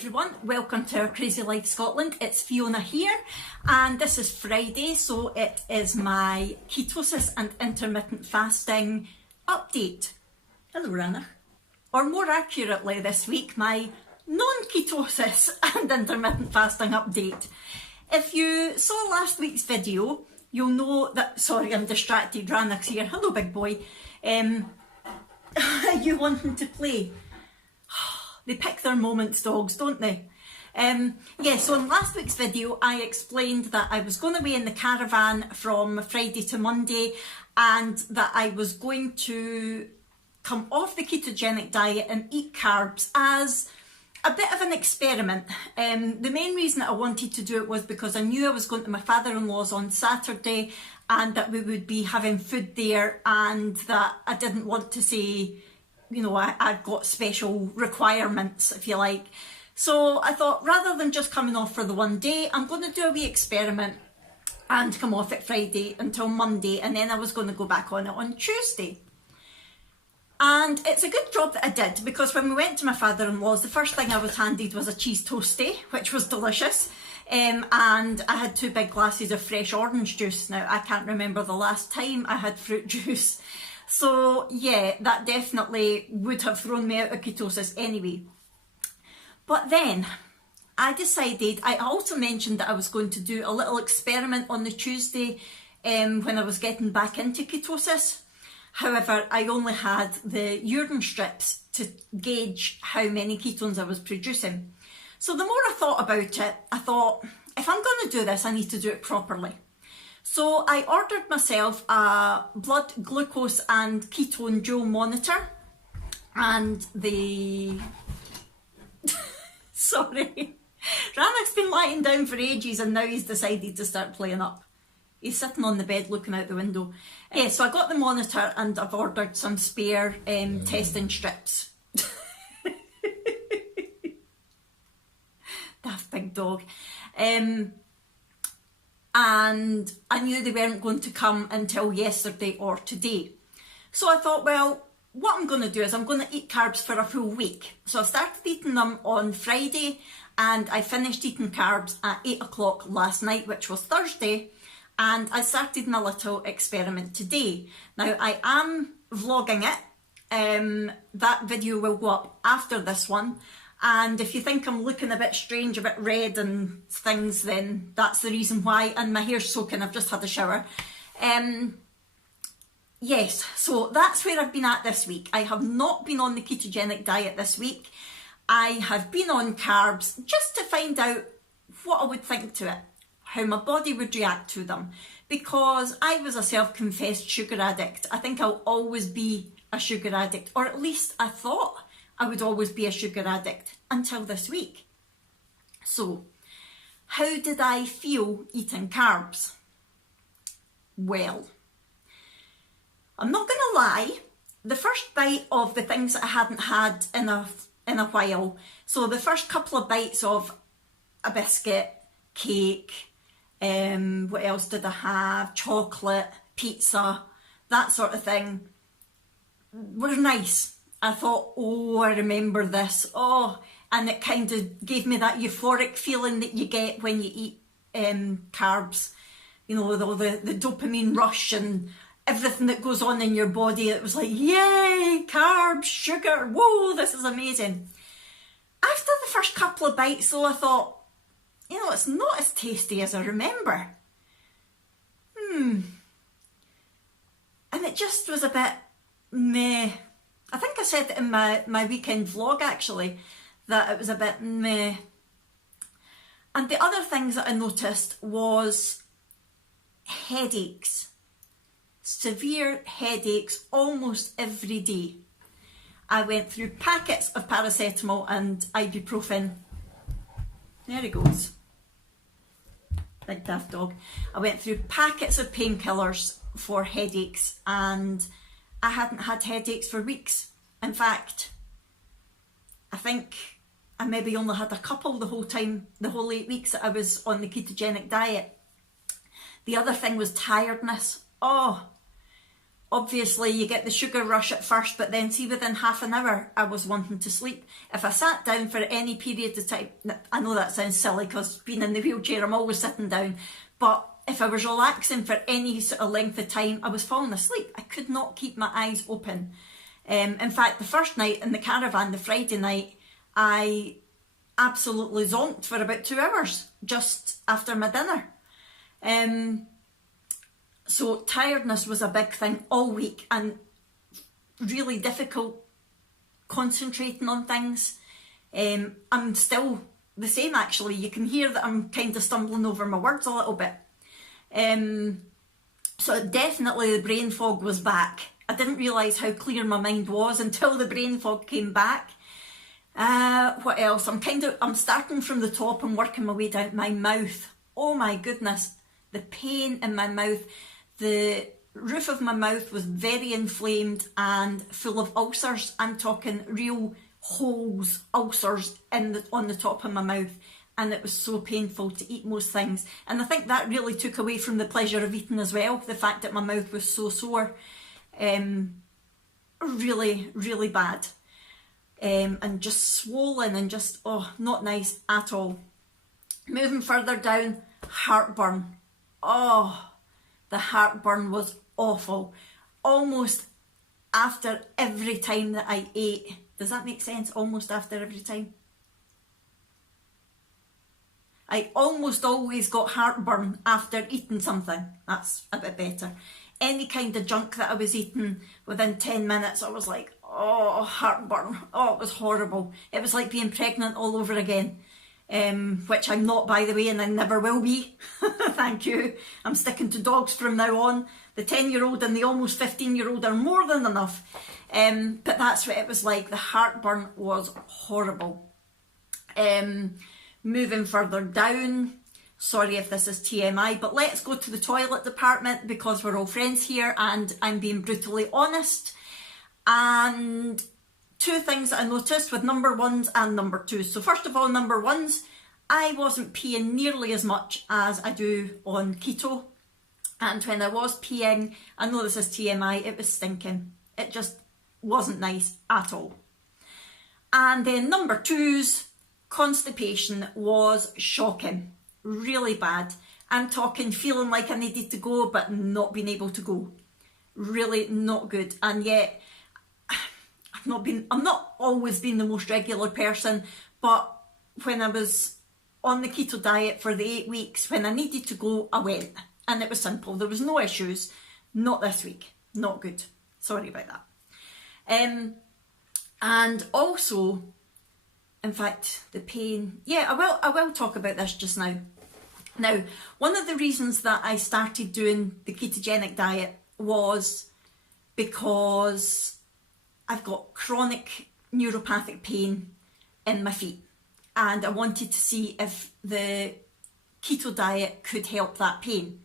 everyone, welcome to our Crazy Life Scotland. It's Fiona here and this is Friday, so it is my ketosis and intermittent fasting update. Hello Rana. Or more accurately this week, my non-ketosis and intermittent fasting update. If you saw last week's video, you'll know that, sorry I'm distracted, Ranach's here, hello big boy, you wanting to play. They pick their moments, dogs, don't they? So in last week's video I explained that I was going away in the caravan from Friday to Monday and that I was going to come off the ketogenic diet and eat carbs as a bit of an experiment. The main reason that I wanted to do it was because I knew I was going to my father-in-law's on Saturday and that we would be having food there, and that I didn't want to say, you know, I've got special requirements, if you like. So I thought, rather than just coming off for the one day, I'm going to do a wee experiment and come off it Friday until Monday, and then I was going to go back on it on Tuesday. And it's a good job that I did, because when we went to my father-in-law's, the first thing I was handed was a cheese toastie, which was delicious. And I had 2 big glasses of fresh orange juice. Now, I can't remember the last time I had fruit juice. So yeah, that definitely would have thrown me out of ketosis anyway. But then I decided, I also mentioned that I was going to do a little experiment on the Tuesday when I was getting back into ketosis. However, I only had the urine strips to gauge how many ketones I was producing. So the more I thought about it, I thought, if I'm going to do this, I need to do it properly. So I ordered myself a blood glucose and ketone dual monitor, and sorry, Ranach's been lying down for ages and now he's decided to start playing up. He's sitting on the bed looking out the window. So I got the monitor and I've ordered some spare testing strips. Daft big dog. And I knew they weren't going to come until yesterday or today. So I thought, well, what I'm going to do is I'm going to eat carbs for a full week. So I started eating them on Friday and I finished eating carbs at 8 o'clock last night, which was Thursday. And I started my little experiment today. Now I am vlogging it. That video will go up after this one. And if you think I'm looking a bit strange, a bit red and things, then that's the reason why. And my hair's soaking, I've just had a shower. Yes, so that's where I've been at this week. I have not been on the ketogenic diet this week. I have been on carbs just to find out what I would think to it, how my body would react to them. Because I was a self-confessed sugar addict. I think I'll always be a sugar addict, or at least I thought I would always be a sugar addict until this week. So, how did I feel eating carbs? Well, I'm not going to lie, the first bite of the things that I hadn't had in a while, so the first couple of bites of a biscuit, cake, what else did I have, chocolate, pizza, that sort of thing, were nice. I thought, oh, I remember this, and it kind of gave me that euphoric feeling that you get when you eat carbs, you know, the dopamine rush and everything that goes on in your body. It was like, yay, carbs, sugar, whoa, this is amazing. After the first couple of bites though, I thought, you know, it's not as tasty as I remember. And it just was a bit meh. I think I said it in my weekend vlog actually, that it was a bit meh. And the other things that I noticed was headaches. Severe headaches almost every day. I went through packets of paracetamol and ibuprofen. There he goes. Big daft dog. I went through packets of painkillers for headaches and I hadn't had headaches for weeks. In fact, I think I maybe only had a couple the whole 8 weeks that I was on the ketogenic diet. The other thing was tiredness. Obviously you get the sugar rush at first, but then see within half an hour I was wanting to sleep. If I sat down for any period of time, I know that sounds silly because being in the wheelchair I'm always sitting down, but if I was relaxing for any sort of length of time, I was falling asleep. I could not keep my eyes open. In fact, the first night in the caravan, the Friday night, I absolutely zonked for about 2 hours just after my dinner. So tiredness was a big thing all week and really difficult concentrating on things. I'm still the same actually. You can hear that I'm kind of stumbling over my words a little bit. So definitely the brain fog was back. I didn't realise how clear my mind was until the brain fog came back. What else? I'm starting from the top and working my way down my mouth. Oh my goodness, the pain in my mouth. The roof of my mouth was very inflamed and full of ulcers. I'm talking real holes, ulcers on the top of my mouth. And it was so painful to eat most things. And I think that really took away from the pleasure of eating as well. The fact that my mouth was so sore. Really, really bad. And just swollen and just, oh, not nice at all. Moving further down, heartburn. Oh, the heartburn was awful. Almost after every time that I ate. Does that make sense? Almost after every time. I almost always got heartburn after eating something. That's a bit better. Any kind of junk that I was eating, within 10 minutes I was like, oh, heartburn. Oh, it was horrible. It was like being pregnant all over again. Which I'm not, by the way, and I never will be. Thank you. I'm sticking to dogs from now on. The 10-year-old and the almost 15-year-old are more than enough. But that's what it was like. The heartburn was horrible. Moving further down, sorry if this is TMI, but let's go to the toilet department because we're all friends here and I'm being brutally honest. And two things that I noticed with number ones and number twos. So first of all, number ones, I wasn't peeing nearly as much as I do on keto. And when I was peeing, I know this is TMI, it was stinking. It just wasn't nice at all. And then number twos, constipation was shocking, really bad. I'm talking feeling like I needed to go but not being able to go. Really not good. And yet I'm not always been the most regular person, but when I was on the keto diet for the 8 weeks, when I needed to go, I went. And it was simple. There was no issues. Not this week. Not good. Sorry about that. And also, in fact, the pain. Yeah, I will talk about this just now. Now, one of the reasons that I started doing the ketogenic diet was because I've got chronic neuropathic pain in my feet. And I wanted to see if the keto diet could help that pain.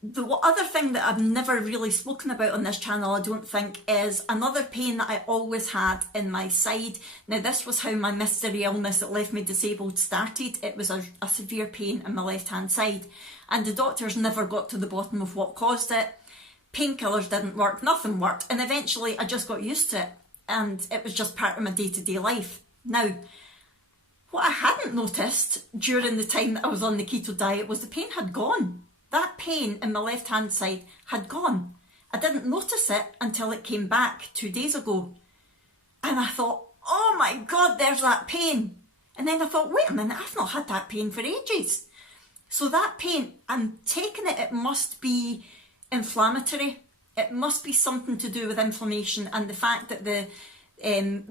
The other thing that I've never really spoken about on this channel, I don't think, is another pain that I always had in my side. Now, this was how my mystery illness that left me disabled started. It was a severe pain in my left-hand side. And the doctors never got to the bottom of what caused it. Painkillers didn't work, nothing worked. And eventually I just got used to it. And it was just part of my day-to-day life. Now, what I hadn't noticed during the time that I was on the keto diet was the pain had gone. That pain in my left-hand side had gone. I didn't notice it until it came back 2 days ago. And I thought, oh my God, there's that pain. And then I thought, wait a minute, I've not had that pain for ages. So that pain, I'm taking it, it must be inflammatory. It must be something to do with inflammation and the fact that the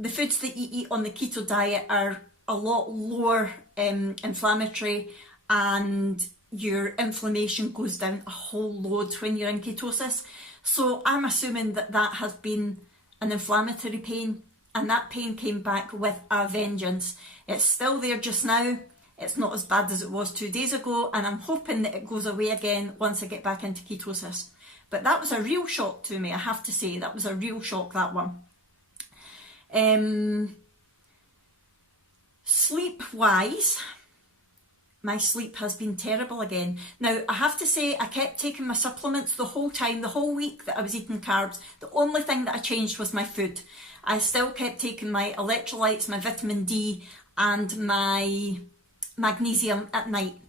foods that you eat on the keto diet are a lot lower inflammatory, and your inflammation goes down a whole load when you're in ketosis. So I'm assuming that that has been an inflammatory pain, and that pain came back with a vengeance. It's still there just now. It's not as bad as it was 2 days ago, and I'm hoping that it goes away again once I get back into ketosis. But that was a real shock to me, I have to say. That was a real shock, that one. Sleep-wise, my sleep has been terrible again. Now, I have to say, I kept taking my supplements the whole time, the whole week that I was eating carbs. The only thing that I changed was my food. I still kept taking my electrolytes, my vitamin D, and my magnesium at night.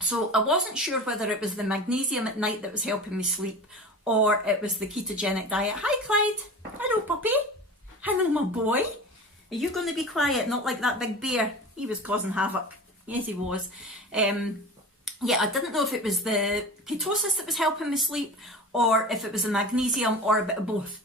So I wasn't sure whether it was the magnesium at night that was helping me sleep or it was the ketogenic diet. Hi, Clyde. Hello, puppy. Hello, my boy. Are you going to be quiet? Not like that big bear. He was causing havoc. Yes, he was. Yeah, I didn't know if it was the ketosis that was helping me sleep or if it was the magnesium or a bit of both.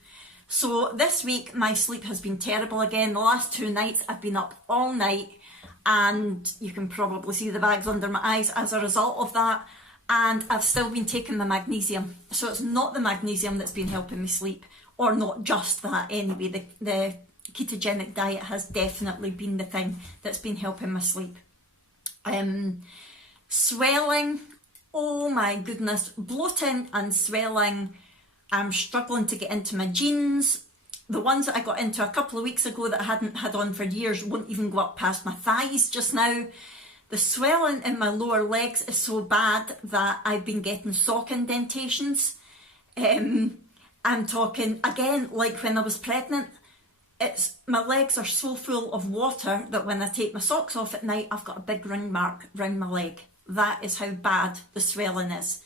So this week, my sleep has been terrible again. The last 2 nights, I've been up all night and you can probably see the bags under my eyes as a result of that. And I've still been taking the magnesium. So it's not the magnesium that's been helping me sleep, or not just that anyway. The ketogenic diet has definitely been the thing that's been helping my sleep. Swelling, oh my goodness, bloating and swelling. I'm struggling to get into my jeans. The ones that I got into a couple of weeks ago that I hadn't had on for years won't even go up past my thighs just now. The swelling in my lower legs is so bad that I've been getting sock indentations. I'm talking, again, like when I was pregnant, my legs are so full of water that when I take my socks off at night, I've got a big ring mark round my leg. That is how bad the swelling is.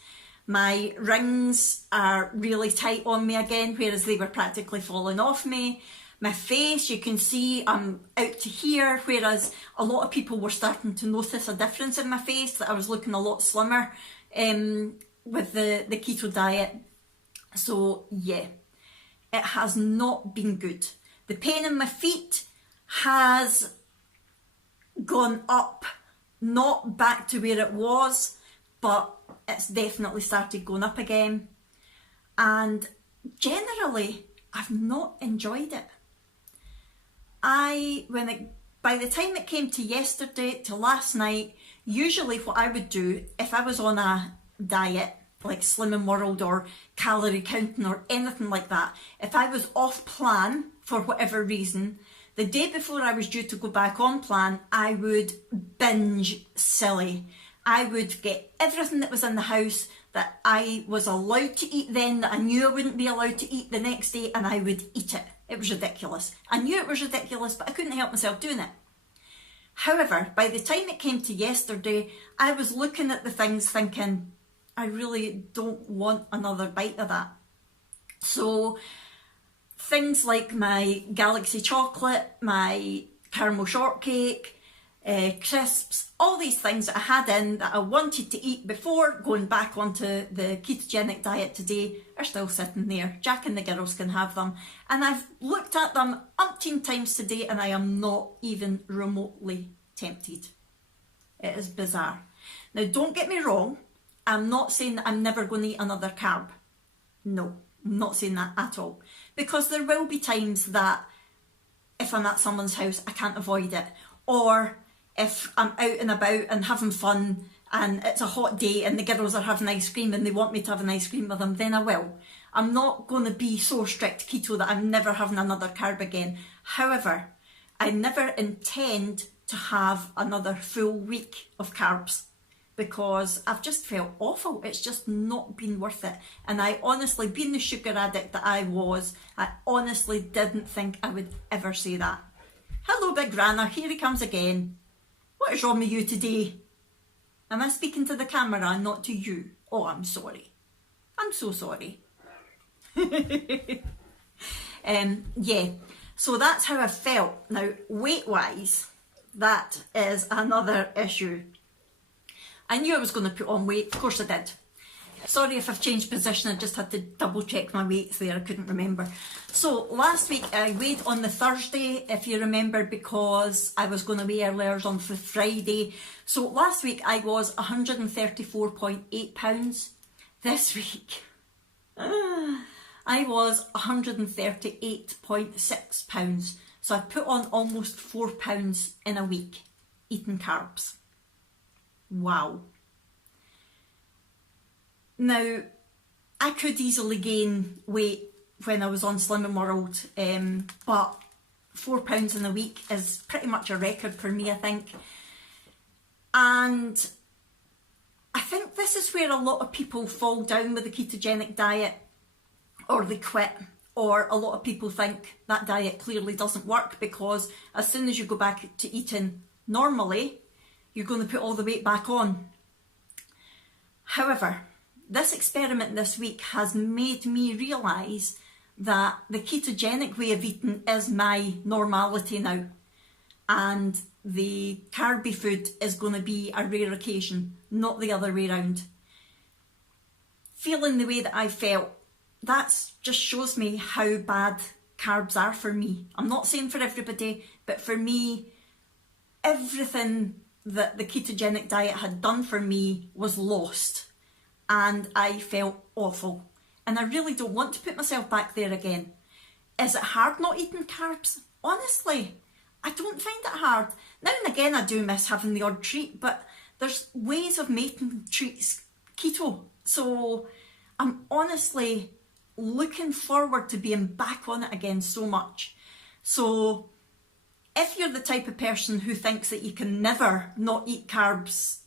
My rings are really tight on me again, whereas they were practically falling off me. My face, you can see I'm out to here, whereas a lot of people were starting to notice a difference in my face, that I was looking a lot slimmer with the keto diet. So yeah, it has not been good. The pain in my feet has gone up, not back to where it was, but it's definitely started going up again. And generally, I've not enjoyed it. By the time it came to yesterday, to last night, usually what I would do if I was on a diet, like Slimming World or calorie counting or anything like that, if I was off plan for whatever reason, the day before I was due to go back on plan, I would binge silly. I would get everything that was in the house that I was allowed to eat then, that I knew I wouldn't be allowed to eat the next day, and I would eat it. It was ridiculous. I knew it was ridiculous, but I couldn't help myself doing it. However, by the time it came to yesterday, I was looking at the things thinking, I really don't want another bite of that. So things like my Galaxy chocolate, my caramel shortcake, crisps, all these things that I had in that I wanted to eat before going back onto the ketogenic diet today are still sitting there. Jack and the girls can have them. And I've looked at them umpteen times today and I am not even remotely tempted. It is bizarre. Now, don't get me wrong. I'm not saying that I'm never going to eat another carb. No, I'm not saying that at all. Because there will be times that if I'm at someone's house, I can't avoid it. Or if I'm out and about and having fun and it's a hot day and the girls are having ice cream and they want me to have an ice cream with them, then I will. I'm not going to be so strict keto that I'm never having another carb again. However, I never intend to have another full week of carbs because I've just felt awful. It's just not been worth it. And I honestly, being the sugar addict that I was, I honestly didn't think I would ever say that. Hello, Big Rana, here he comes again. What is wrong with you today? Am I speaking to the camera and not to you? Oh, I'm sorry. I'm so sorry. Yeah, so that's how I felt. Now, weight-wise, that is another issue. I knew I was going to put on weight. Of course I did. Sorry if I've changed position, I just had to double check my weights there, I couldn't remember. So last week I weighed on the Thursday, if you remember, because I was going to weigh earlier on the Friday. So last week I was 134.8 pounds. This week I was 138.6 pounds. So I put on almost 4 pounds in a week eating carbs. Wow. Now, I could easily gain weight when I was on Slimming World, but 4 pounds in a week is pretty much a record for me, I think. And I think this is where a lot of people fall down with the ketogenic diet, or they quit, or a lot of people think that diet clearly doesn't work, because as soon as you go back to eating normally, you're going to put all the weight back on. However, this experiment this week has made me realise that the ketogenic way of eating is my normality now, and the carby food is going to be a rare occasion, not the other way around. Feeling the way that I felt, that just shows me how bad carbs are for me. I'm not saying for everybody, but for me, everything that the ketogenic diet had done for me was lost, and I felt awful. And I really don't want to put myself back there again. Is it hard not eating carbs? Honestly, I don't find it hard. Now and again I do miss having the odd treat, but there's ways of making treats keto. So I'm honestly looking forward to being back on it again so much. So if you're the type of person who thinks that you can never not eat carbs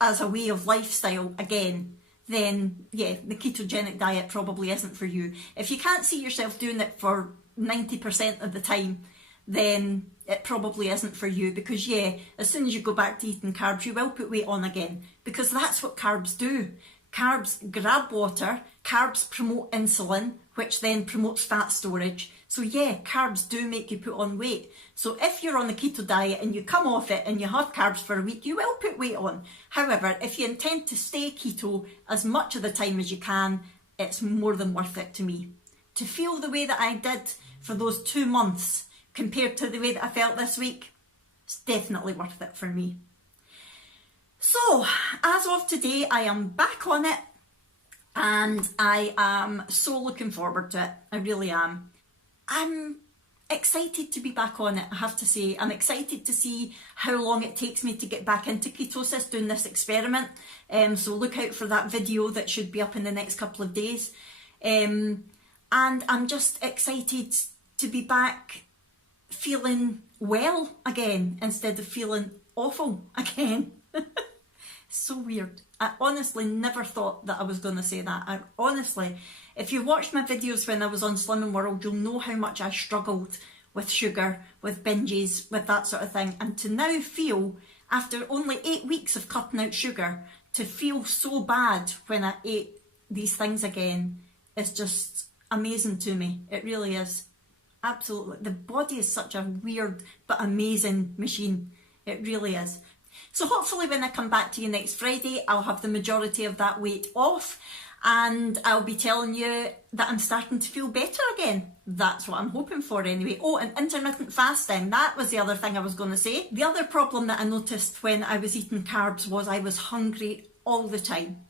as a way of lifestyle again, then yeah, the ketogenic diet probably isn't for you. If you can't see yourself doing it for 90% of the time, then it probably isn't for you, because yeah, as soon as you go back to eating carbs, you will put weight on again, because that's what carbs do. Carbs grab water, carbs promote insulin, which then promotes fat storage. So yeah, carbs do make you put on weight. So if you're on the keto diet and you come off it and you have carbs for a week, you will put weight on. However, if you intend to stay keto as much of the time as you can, it's more than worth it to me. To feel the way that I did for those 2 months compared to the way that I felt this week, it's definitely worth it for me. So, as of today, I am back on it, and I am so looking forward to it. I really am. I'm excited to be back on it, I have to say. I'm excited to see how long it takes me to get back into ketosis doing this experiment. So look out for that video that should be up in the next couple of days. And I'm just excited to be back feeling well again instead of feeling awful again. So weird. I honestly never thought that I was going to say that. If you watched my videos when I was on Slimming World, you'll know how much I struggled with sugar, with binges, with that sort of thing. And to now feel, after only 8 weeks of cutting out sugar, to feel so bad when I ate these things again is just amazing to me. It really is. Absolutely. The body is such a weird but amazing machine. It really is. So hopefully when I come back to you next Friday, I'll have the majority of that weight off, and I'll be telling you that I'm starting to feel better again. That's what I'm hoping for anyway. Oh, and intermittent fasting, that was the other thing I was going to say. The other problem that I noticed when I was eating carbs was I was hungry all the time.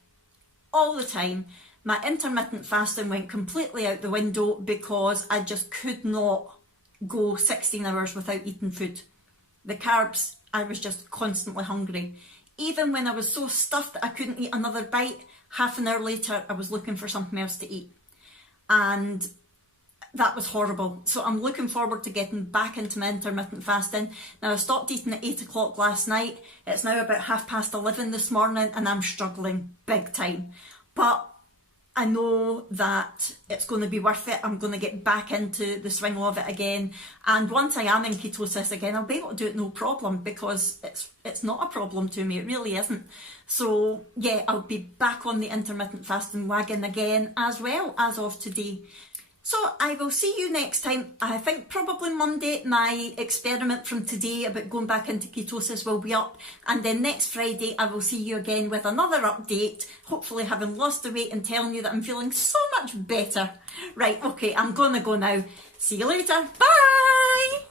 All the time. My intermittent fasting went completely out the window because I just could not go 16 hours without eating food. The carbs, I was just constantly hungry. Even when I was so stuffed that I couldn't eat another bite, half an hour later I was looking for something else to eat. And that was horrible. So I'm looking forward to getting back into my intermittent fasting. Now I stopped eating at 8 o'clock last night. It's now about 11:30 this morning and I'm struggling big time. But I know that it's going to be worth it. I'm going to get back into the swing of it again. And once I am in ketosis again, I'll be able to do it no problem, because it's not a problem to me. It really isn't. So yeah, I'll be back on the intermittent fasting wagon again as well as of today. So I will see you next time. I think probably Monday, my experiment from today about going back into ketosis will be up. And then next Friday, I will see you again with another update, hopefully having lost the weight and telling you that I'm feeling so much better. Right, okay, I'm going to go now. See you later. Bye!